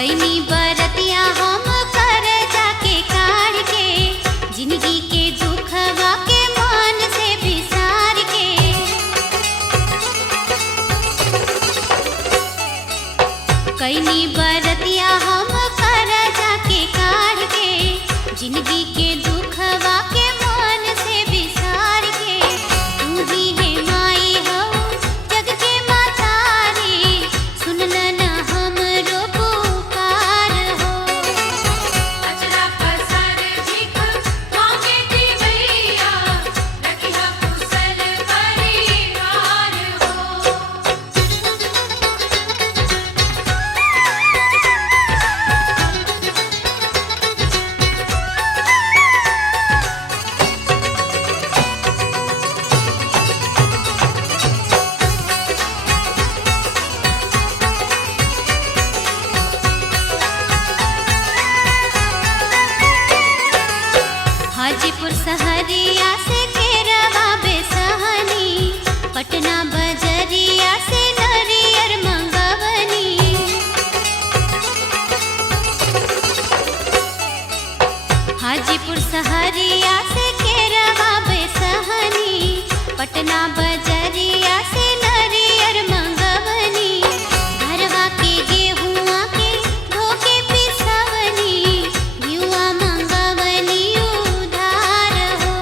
कैनी बरतिया हम कर जाके काढ़ के, जिंदगी के दुखवा के मन से बिसार के। कैनी बरतिया हम कर जाके काढ़ के, जिंदगी के दुखवा के मन से बिसार के। तू ही है माई हो जग के मातारी, सुनल न हमरो पुकार हो। अचरा पसार भीख मांगे दी भैया, रखिया कुशल परिवार हो। हाजीपुर सहरिया से केरवा बेसहनी, पटना बजरिया से नरियर मंगवनी। हाजीपुर सहरिया से केरवा बेसहनी, पटना बजरिया से नरियर मंगवनी। घरवा के गेहुआ के धोके पिसवनी, युवा मंगवनी उधार हो।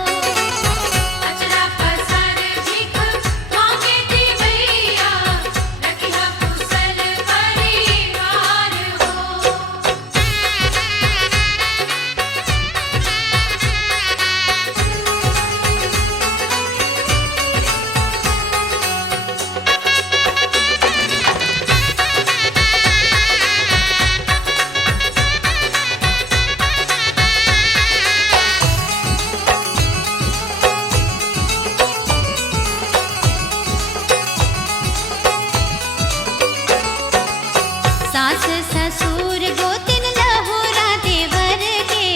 अचरा पसार भीख मांगे दी भैया, रखिया कुशल परिवार हो। सास ससुर गोतिन लहुरा देवर के,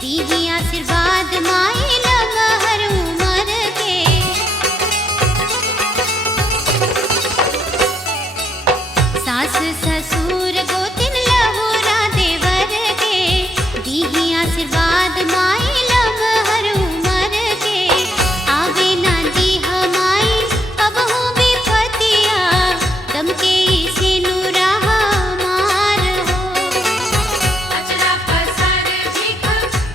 दीही आशीर्वाद माई लमहर उमर के। सास ससुर गोतिन लहुरा देवर के, दीही आशीर्वाद माई लमहर उमर के। आवे ना दीह माई कबहू विपतिया, दम के से नूरा हमार हो। अचरा पसार भीख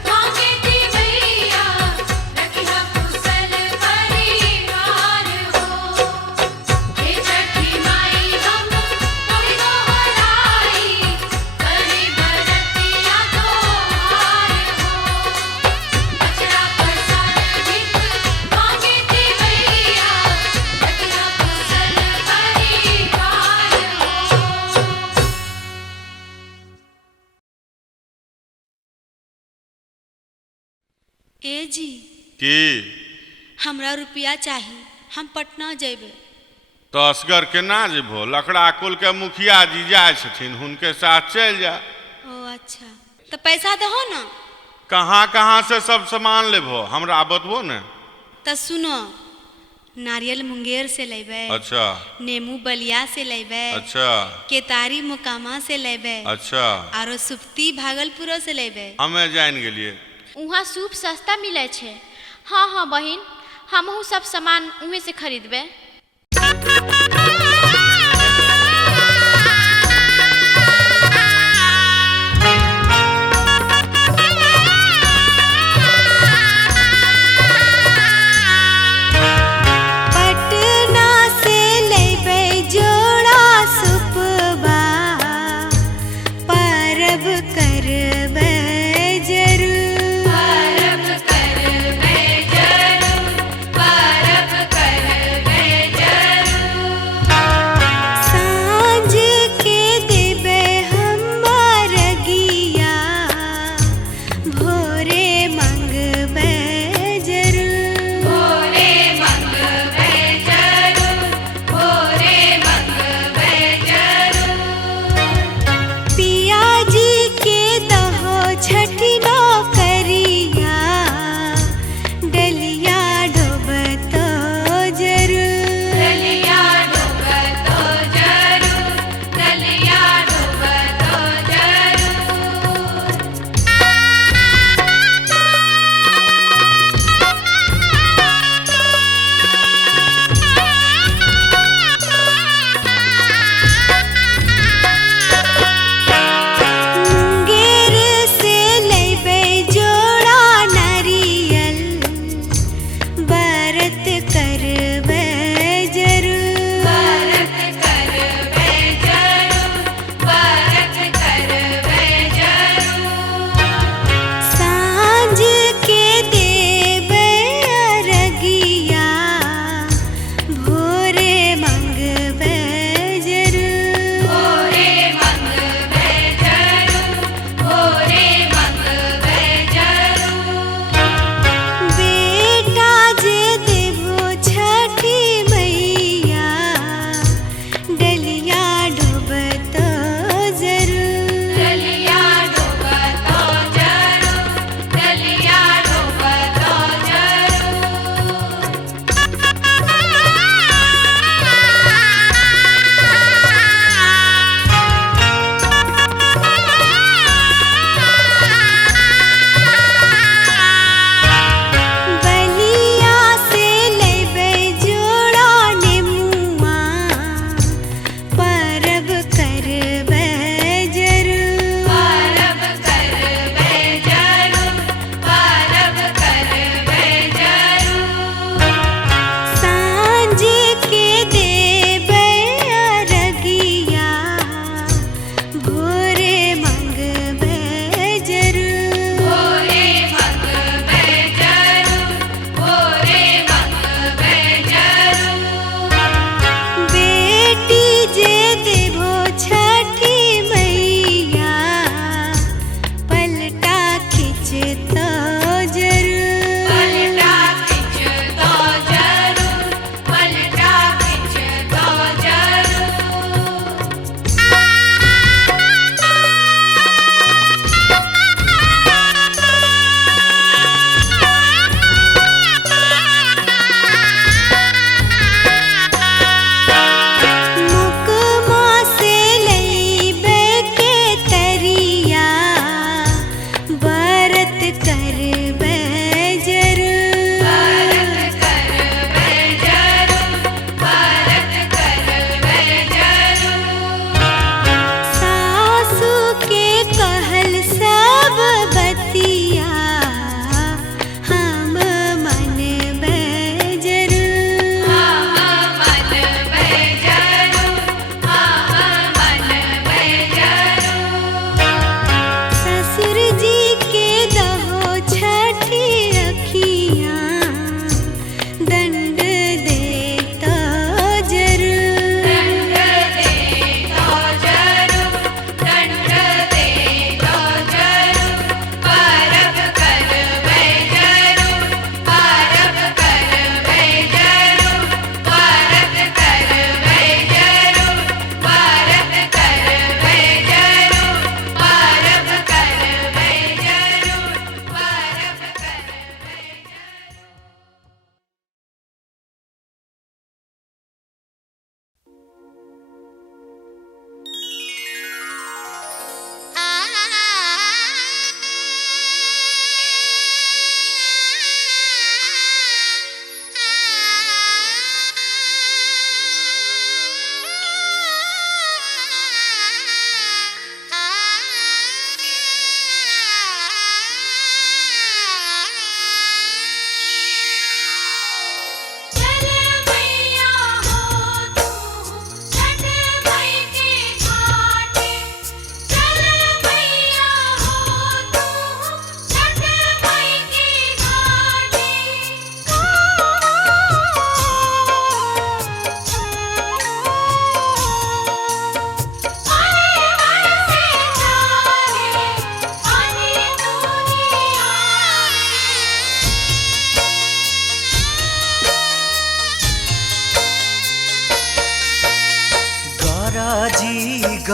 मांगे दी भैया, रखिया कुशल परिवार हो। हे छठी माई हम तोरी दोहराई, करी बरतिया तोहार हो। अचरा पसार भीख मांगे दी भैया, रखिया कुशल परिवार हो। ए जी, की हमरा रुपया चाही, हम पटना जेबे। तो असगर के ना जेबो, लकड़ा कुल के मुखिया जी जाए छथिन, हुनके साथ चल जा। ओ अच्छा, तो पैसा दहो ना। कहाँ कहाँ से सब सामान लेबो हमरा बतबो ने। तो सुनो, नारियल मुंगेर से लेबे, अच्छा नेमू बलिया से लेबे, अच्छा केतारी मुकामा से लेबे, अच्छा आरो सुप्ती भागलपुर से लेबे। हमें जान गेलिए। उहाँ सूप सस्ता मिले छे। हाँ हाँ बहिन, हमहू सब सामान उहे से खरीदबे। पटना से लेबे जोड़ा सुपबा, परब करबे जरूर। परब करबे जरूर, परब करबे जरूर।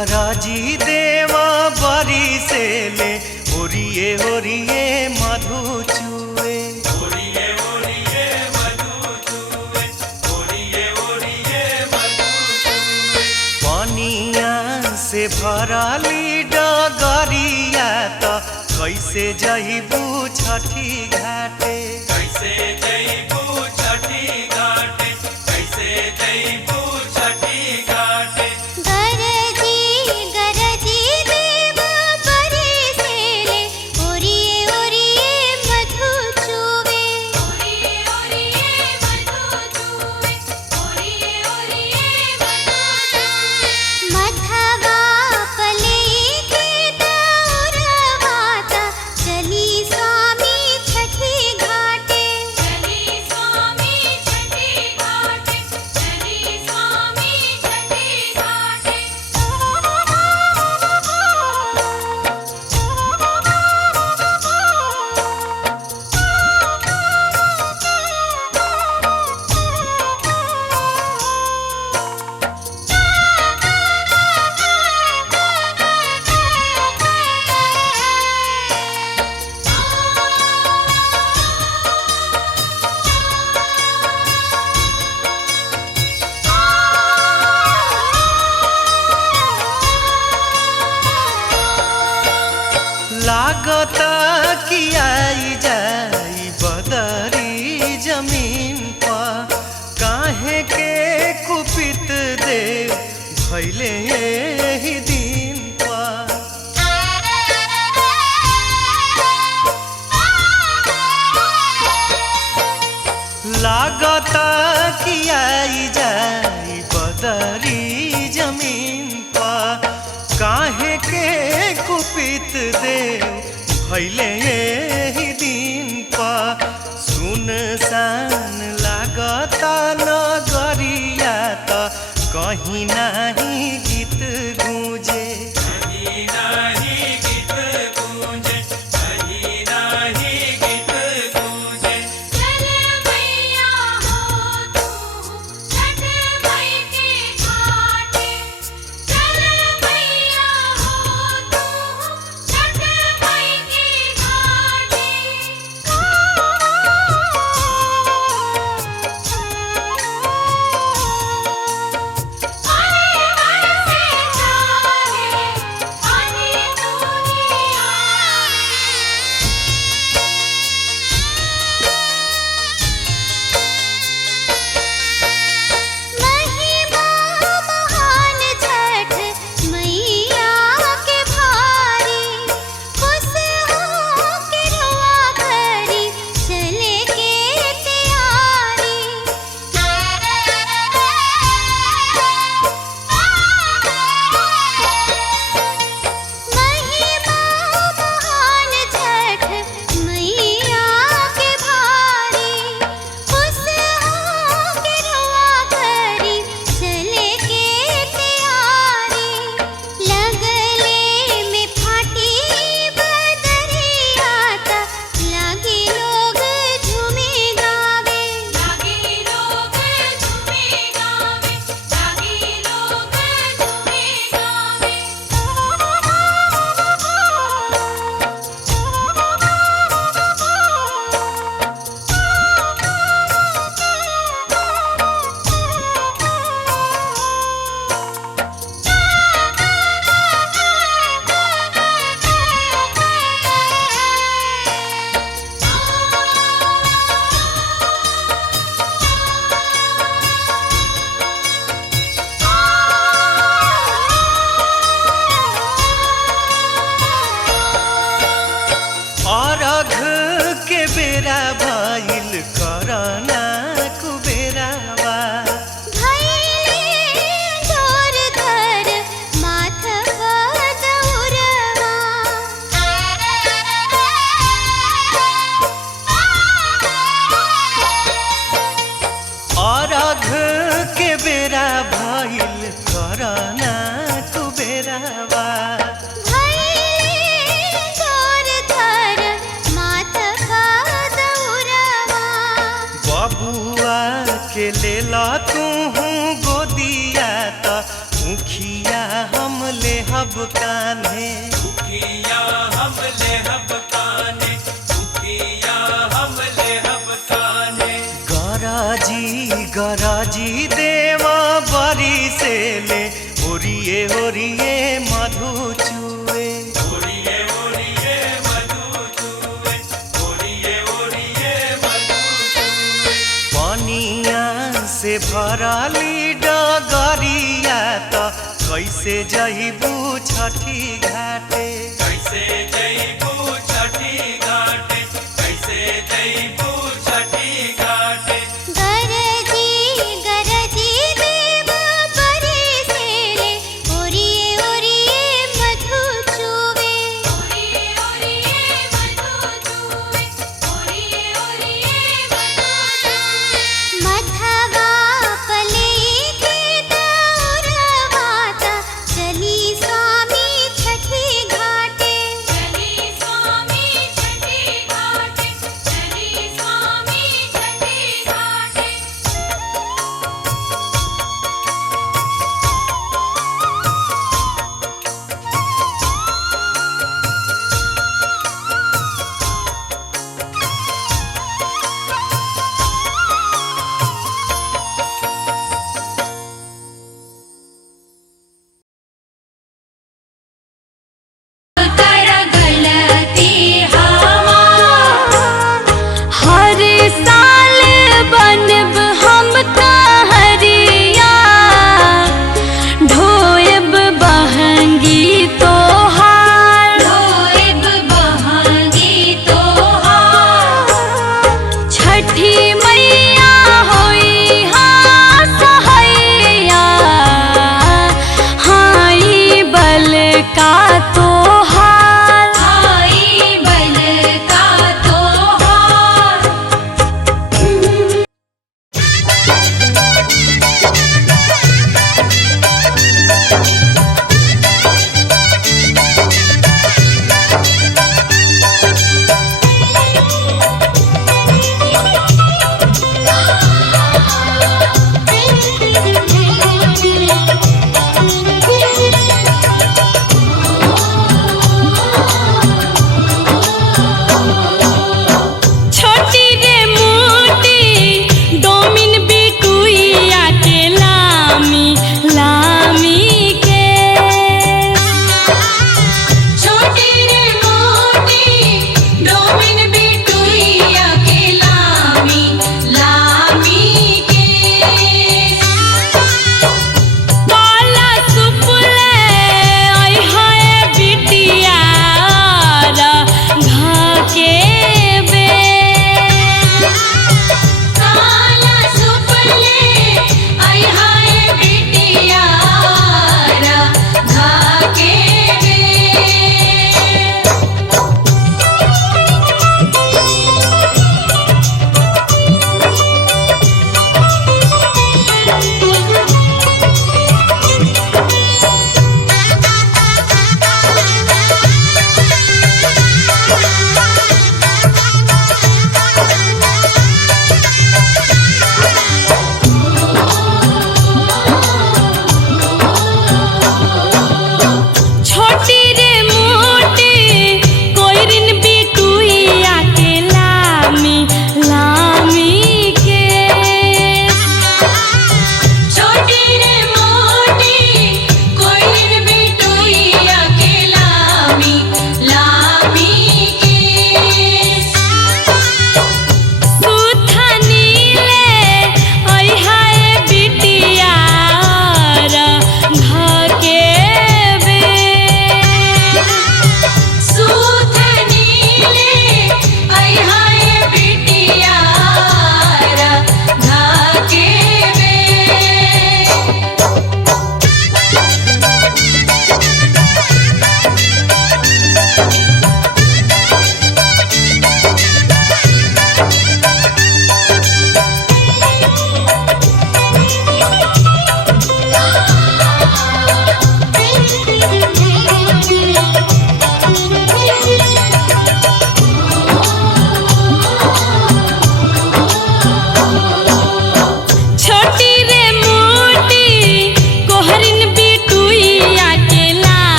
गरजी देवा बरी से ले ओरिए ओरिए मधु चुए पनिया से भरली डगरिया त कैसे जइबू छठी घाटे गरजी गरजी देव बरी से ले ओरिए ओरिए मधु चुवे ओरिए ओरिए मधु चूवे ओरिए ओरिए मधु चूवे मधवा पले के दौरवाता चली स्वामी छठी घाटे चली स्वामी छठी घाटे चली स्वामी छठी घाटे लागत कि आई जाई बदरी जमीन पर काहे के कुपित देव भैले एही दिन पर लागत कि आई जाई बदरी जमीन पर काहे के कुपित देव भैले एही दिन पर सुनसान लागत नगरिया त कहीं नाही गीत गूंजे चल मैया हो तू छठ मई के घाटे चल मैया हो तू छठ मई के घाटे महिमा महान छठ मैया के भारी खुश हो के रुआ करी चले के तैयारी महिमा महान छठ मैया के भारी खुश हो के रुआ करी चले के तैयारी लगले में फाटी बदरिया ता लागी लोग झूमे गावे लागी लोग झूमे गावे लागी लोग झूमे गावे अरघ के बेरा भइल करना कुबेरावा भैले जोर धर माथ बदौरवा अरघ के बेरा भइल करना कुबेरावा भैले जोर धर माथ बदौरवा बबुआ के लेला तू गोदिया त मुखिया हम ले गरजी देवा बरी से ले ओरिए ओरिए मधु चुए पनिया से भरली डगरिया त कैसे जइबू छठी घाटे गरजी गरजी देव बरी से ले ओरिए ओरिए मधु चूवे ओरिए ओरिए मधु चूवे ओरिए ओरिए मधु चूवे मधवा पले के दौरवाता चली स्वामी छठी घाटे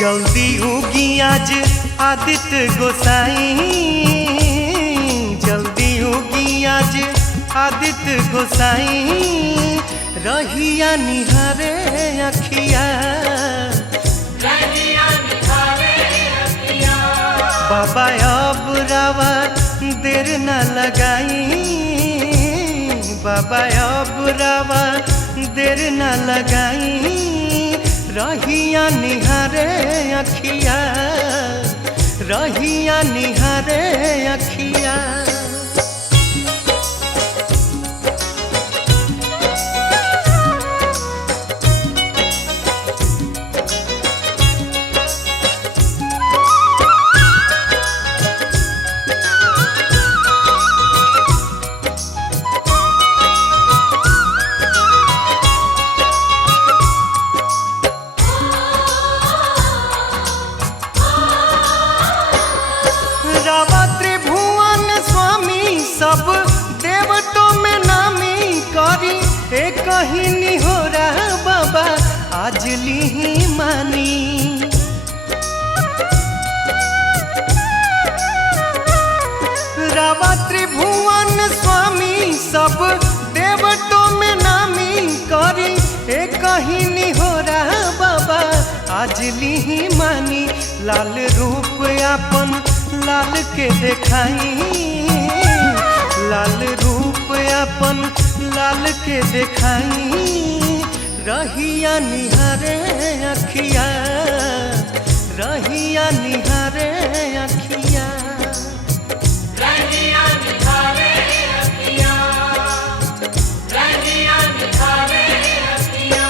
जल्दी उगी आज आदित्य गोसाई, जल्दी उगी आज आदित्य गोसाई, रहिया निहारे अखिया, बाबा अब रावा देर न लगाई, बाबा अब रावा देर न लगाई, रहिया निहारे अखिया, रहिया निहारे अखिया। रावा त्रिभुवन स्वामी सब देवतों में नामी करी एक ही निहोरा बाबा आज ली मानी। रावा त्रिभुवन स्वामी सब देवतों में नामी करी एक ही निहोरा बाबा आज ली मानी। लाल रूप अपन लाल के देखाई, लाल रूप अपन लाल के देखाई, रहिया निहारे अखिया, रहिया निहारे अखिया, रहिया निहारे अखिया, रहिया निहारे अखिया।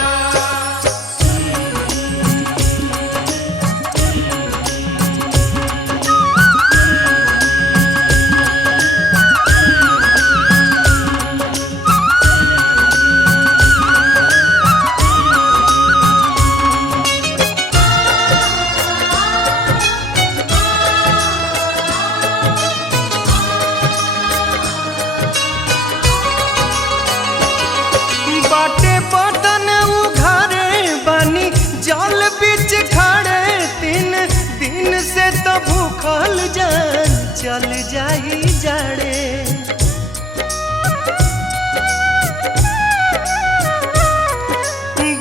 बाटे बदन उघारे बानी जल बीच खड़े, तीन दिन से तो भूखल जान चल जाई जाड़े।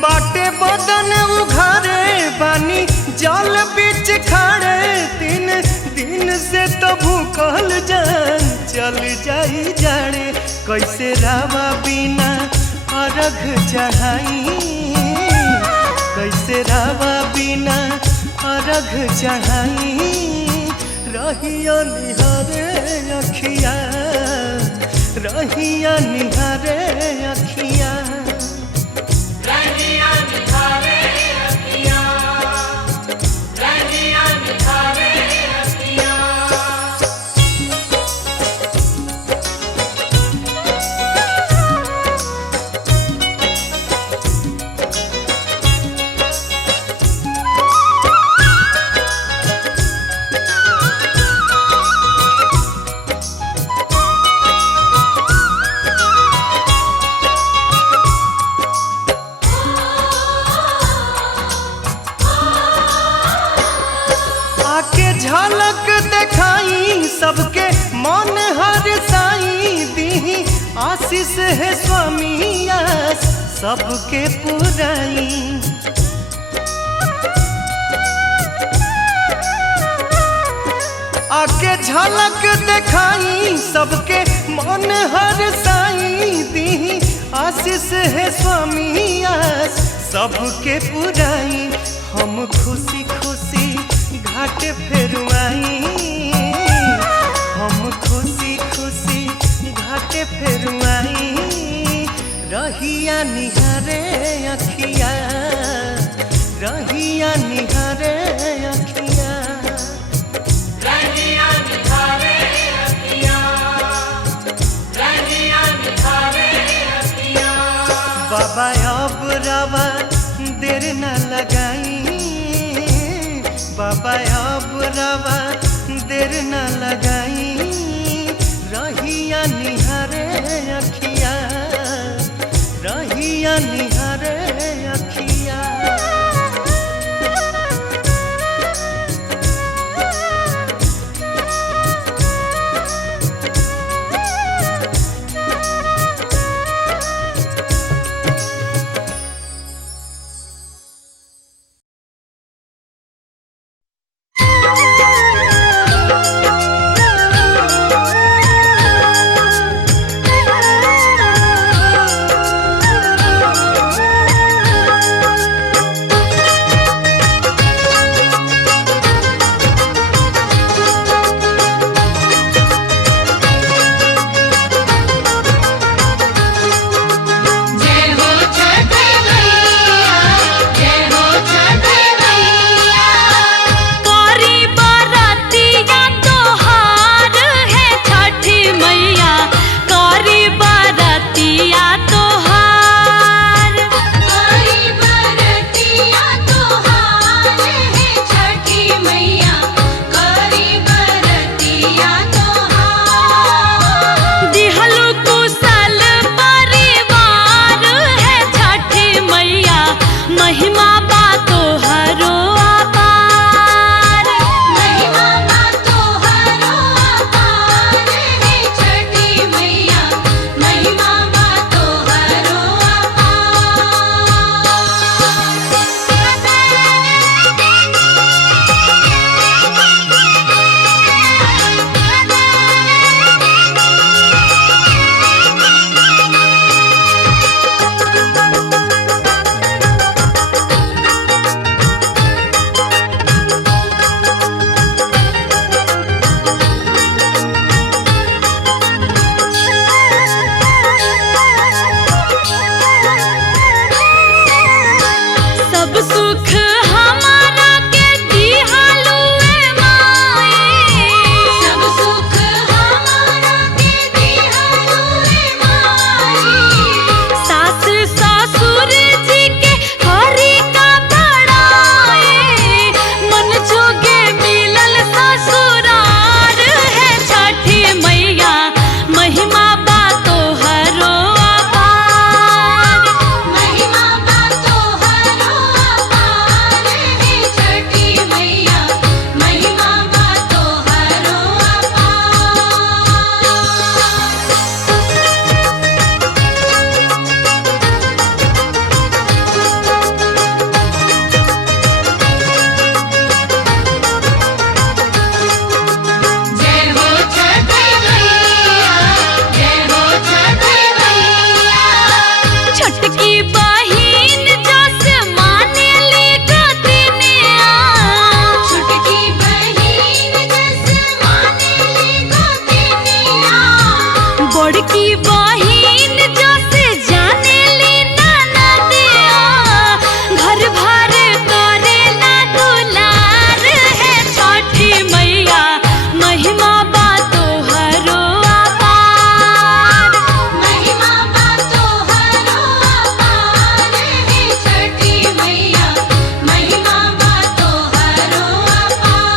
बाटे बदन उघारे बानी जल बीच खड़े, तीन दिन से तो भूखल जान चल जाई जाड़े। कैसे रावा बिना अर्घ चढ़ाई, कैसे रावा बिना अर्घ चढ़ाई, रहिया निहारे अखिया, रहिया निहारे अखिया, रहिया निहारे अखिया, रहिया निहारे अखिया। आके झलक देखाई सबके मन हर साई, दी आशीष है स्वामी आस सबके पुराई। आके झलक देखाई सबके मन हर साई, दी आशीष है स्वामी आस सबके पुराई। हम खुशी खुशी घाट फेरुआई, हम खुशी खुशी घाट फेरुआई, रहिया निहारे अखिया, रहिया निहारे अखिया, रहिया निहारे अखिया, रहिया निहारे अखिया। बाबा अब रावा देर न लगाई, बाबा अब रावा देर न लगाई, रहिया निहारे अखिया, रहिया निहारे अखिया। बहिन जो से जाने ली ननदिया घर भर करेला दुलार है छठी मैया महिमा बा तोहरो अपार महिमा बा तोहरो अपार हे छठी मैया महिमा बा तोहरो अपार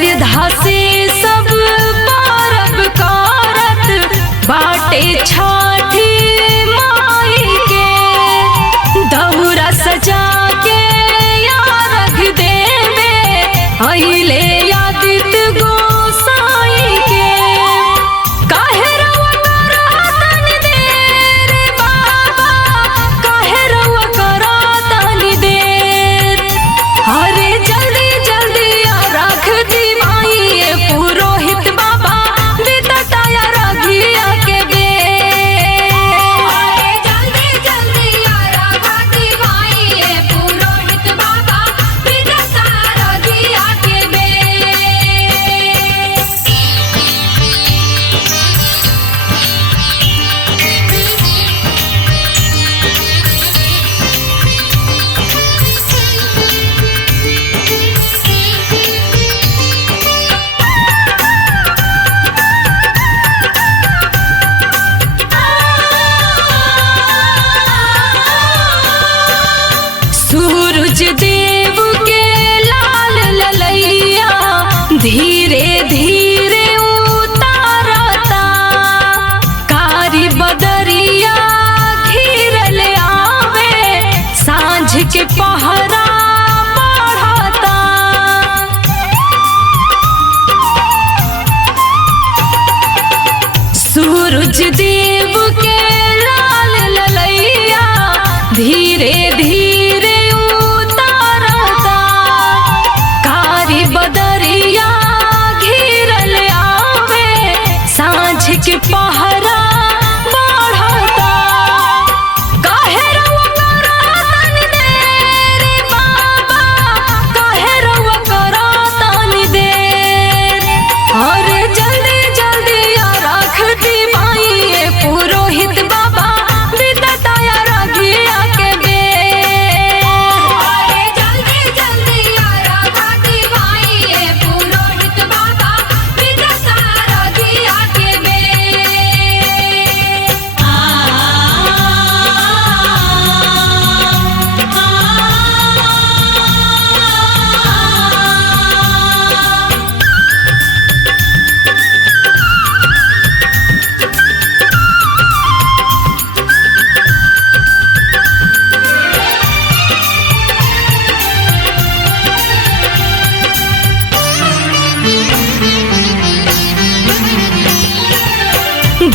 श्रद्धा से सब परब करत बाटे छठी माई के दहुरा सजा के यारख देवे अहिले आदित्य गोसाई के काहे रउआ करतन देर बाबा काहे रउआ करतन देर अरे जल्दी जल्दी रख दीवाई पुरोहित बाबा विदताया रघिया के बेर अरे जल्दी जल्दी रख दीवाई पुरोहित बाबा विदताया रघिया के बेर। सूरज देव के लाल ललैया धीरे धीरे उतारता कारी बदरिया घिरल आवे सांझ के पहरा बढ़ता सूरज देव के लाल ललैया धीरे धीरे उतारता कारी बदरिया घिरल आवे सांझ के पहरा बढ़ता काहे रउआ करतन देर बाबा काहे रउआ करतन देर अरे जल्दी जल्दी रख दीवाई पुरोहित बाबा विदताया रघिया के बेर अरे जल्दी जल्दी रख दीवाई पुरोहित बाबा विदताया रघिया के बेर।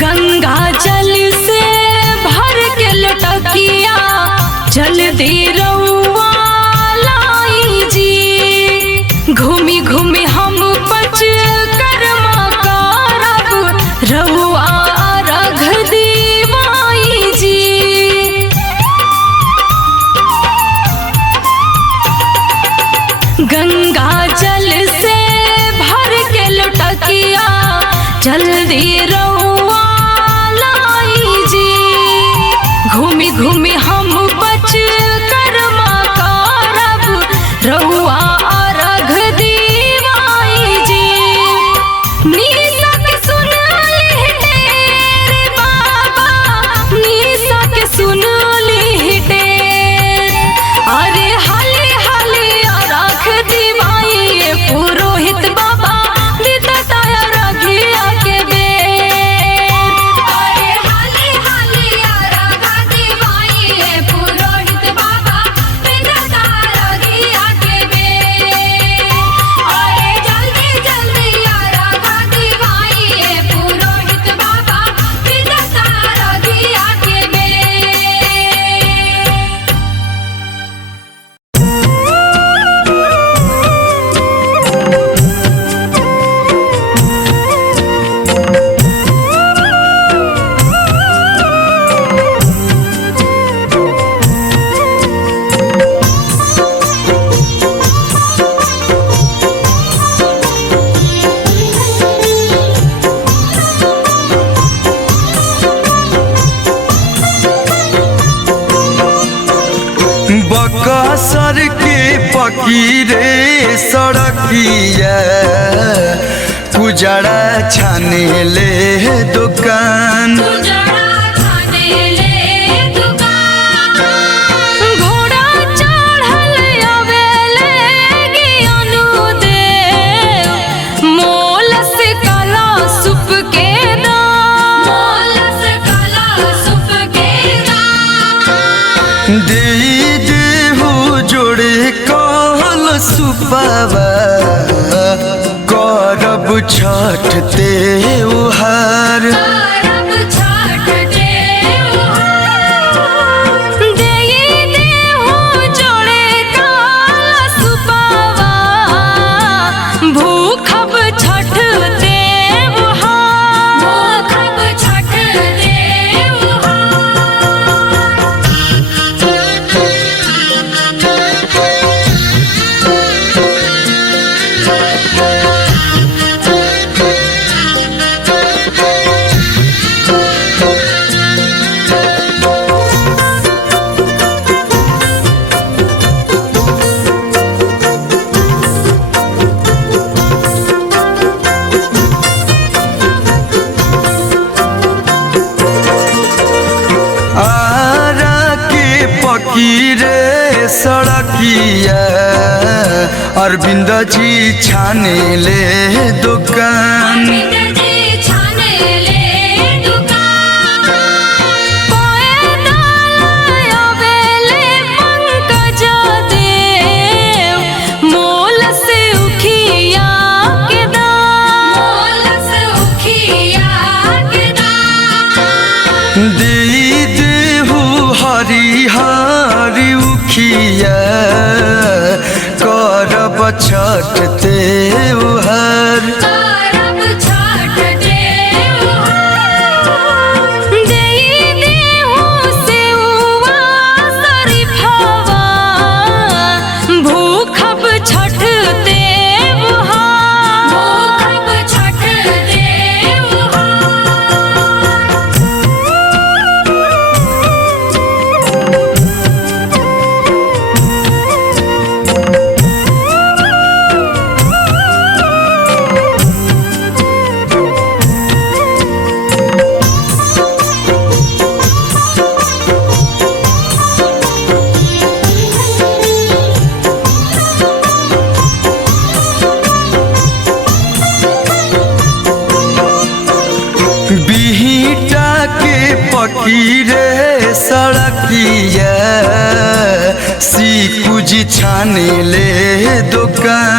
गंगा जल से भर के लटकिया जल्दी रउआ लाई जी घूमी घूमी हम पच कर्मा करब रउआ रघ दीवाई जी गंगा जल से भर के लटकिया जल्दी रउआ लाई जी घूमी घूमी हम बच कर्मा करब रउआ रघ दीवाई जी निशा के सुन ली ढेर बाबा निशा के सुन ली ढेर अरे हाली हाली रख दीवाई पुरोहित बाबा विदताया रघिया के बेर अरे हाली हाली रख दीवाई पुरोहित बाबा विदताया रघिया के बेर अरे जल्दी जल्दी रख दीवाई पुरोहित बाबा विदताया रघिया के बेर। बकसर के पकीरे सड़किया उजड़ा छाने ले दुकान घोड़ा चढ़ल आवेले ज्ञानु देव सुपावा करब छठ त्योहार रे सड़किया अरविंद जी छाने ले दुकान करब छठ त्योहार रे सड़किया सीकुजी छाने ले दुकान